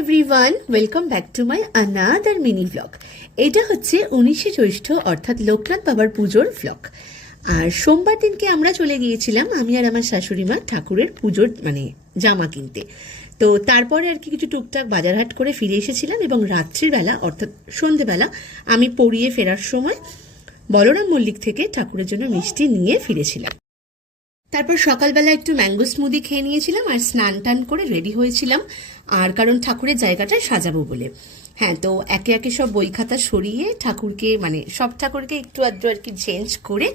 Everyone, welcome back to my another mini blog. এটা হচ্ছে 19শে জ্যৈষ্ঠ অর্থাৎ লোকনাথ বাবার পুজোর ব্লগ। আর সোমবার দিনকে আমরা চলে গিয়েছিলাম, আমি আর আমার শাশুড়ি মা, ঠাকুরের পুজোর জামা কিনতে। তো তারপরে আর কি কিছু টুকটাক বাজারহাট করে ফিরে এসেছিলাম এবং রাত্রিবেলা অর্থাৎ সন্ধেবেলা আমি পড়িয়ে ফেরার সময় বলরাম মল্লিক থেকে ঠাকুরের জন্য মিষ্টি নিয়ে ফিরেছিলাম। তারপর সকালবেলা একটু ম্যাঙ্গো স্মুদি খেয়ে নিয়েছিলাম আর স্নান টান করে রেডি হয়েছিলাম, আর কারণ ঠাকুরের জায়গাটা সাজাবো বলে। হ্যাঁ, তো একে একে সব বই খাতা সরিয়ে ঠাকুরকে সব ঠাকুরকে একটু আধটু আর কি চেঞ্জ করে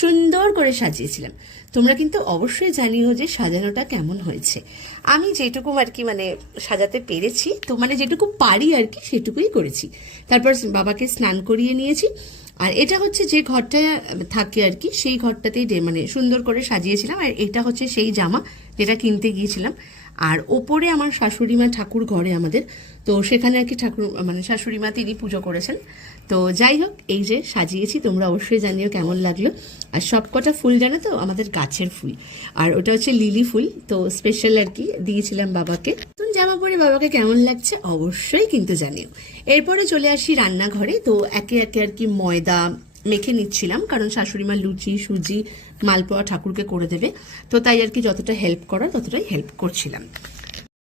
সুন্দর করে সাজিয়েছিলাম। তোমরা কিন্তু অবশ্যই জানিও যে সাজানোটা কেমন হয়েছে। আমি যেটুকু আর কি সাজাতে পেরেছি, তো যেটুকু পারি আর কি সেটুকুই করেছি। তারপর বাবাকে স্নান করিয়ে নিয়েছি। আর এটা হচ্ছে যে ঘরটায় থাকে আর কি, সেই ঘরটাতেই সুন্দর করে সাজিয়েছিলাম। আর এটা হচ্ছে সেই জামা যেটা কিনতে গিয়েছিলাম। আর ওপরে আমার শাশুড়ি মা ঠাকুর ঘরে আমাদের, তো সেখানে আর কি ঠাকুর শাশুড়ি মা তিনি পুজো করেছেন। তো যাই হোক, এই যে সাজিয়েছি, তোমরা অবশ্যই জানিও কেমন লাগলো। আর সবকটা ফুল জানো তো আমাদের গাছের ফুল, আর ওটা হচ্ছে লিলি ফুল, তো স্পেশাল আর কি দিয়েছিলাম বাবাকে। নতুন জামা পরে বাবাকে কেমন লাগছে অবশ্যই কিন্তু জানিও। এরপরে চলে আসি রান্নাঘরে। তো একে একে আর কি ময়দা মেখে নিচ্ছিলাম, কারণ শাশুড়ি মা লুচি সুজি মালপোয়া ঠাকুরকে করে দেবে, তো তাই আর কি যতটা হেল্প করার ততটাই হেল্প করছিলাম।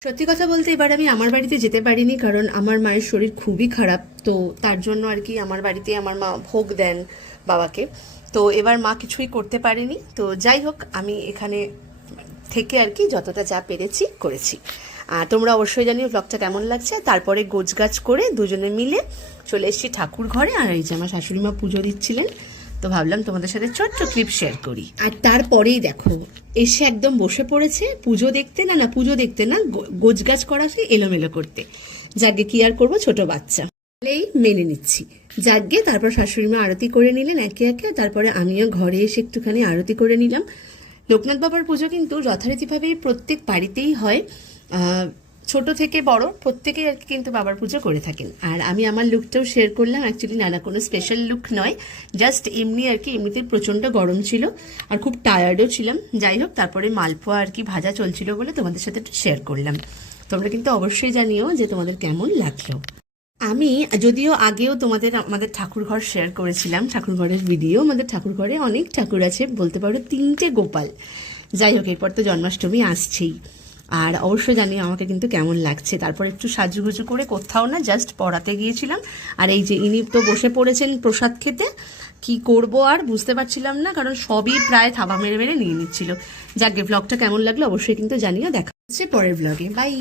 সত্যি কথা বলতে এবার আমি আমার বাড়িতে যেতে পারিনি, কারণ আমার মায়ের শরীর খুবই খারাপ। তো তার জন্য আর কি আমার বাড়িতে আমার মা ভোগ দেন বাবাকে, তো এবার মা কিছুই করতে পারেনি। তো যাই হোক, আমি এখানে থেকে আর কি যতটা যা পেরেছি করেছি। আর তোমরা অবশ্যই জানিও ব্লগটা কেমন লাগছে। তারপরে গোছগাছ করে দুজনে মিলে চলে এসেছি ঠাকুর ঘরে। আর এই যে আমার শাশুড়ি মা পুজো দিচ্ছিলেন, তো ভাবলাম তোমাদের সাথে ছোট্ট ক্লিপ শেয়ার করি। আর তারপরেই দেখো এসে একদম বসে পড়েছে পুজো দেখতে না গোছগাছ করা এলোমেলো করতে। যাকে কি আর করবো, ছোট বাচ্চা এই মেনে নিচ্ছি। যাকে তারপর শাশুড়ি মা আরতি করে নিলেন একে একে, তারপরে আমিও ঘরে এসে একটুখানি আরতি করে নিলাম। লোকনাথ বাবার পুজো কিন্তু যথারীতিভাবেই প্রত্যেক বাড়িতেই হয়, ছোট থেকে বড় প্রত্যেকেই আর কি কিন্তু বাবার পুজো করে থাকেন। আর আমি আমার লুকটাও শেয়ার করলাম। অ্যাকচুয়ালি নানা কোনো স্পেশাল লুক নয়, জাস্ট এমনি আর কি। এমনিতে প্রচণ্ড গরম ছিল আর খুব টায়ার্ডও ছিলাম। যাই হোক, তারপরে মালপোয়া আর কি ভাজা চলছিল বলে তোমাদের সাথে একটু শেয়ার করলাম। তোমরা কিন্তু অবশ্যই জানিও যে তোমাদের কেমন লাগলো। আমি যদিও আগেও আমাদের ঠাকুর ঘর শেয়ার করেছিলাম, ঠাকুর ঘরের ভিডিও। আমাদের ঠাকুর ঘরে অনেক ঠাকুর আছে, বলতে পারো 3টে গোপাল। যাই হোক, এরপর তো জন্মাষ্টমী আসছেই। আর অবশ্যই জানিও আমাকে কিন্তু কেমন লাগছে। তারপর একটু সাজুগুজু করে কোথাও না, জাস্ট পড়াতে গিয়েছিলাম। আর এই যে ইনি তো বসে পড়েছেন প্রসাদ খেতে। কি করব আর বুঝতে পারছিলাম না, কারণ সবই প্রায় থাবা মেরে মেরে নিয়ে নিচ্ছিল। যাকে ব্লগটা কেমন লাগলো অবশ্যই কিন্তু জানিও। দেখা হচ্ছে পরের ব্লগে। বাই।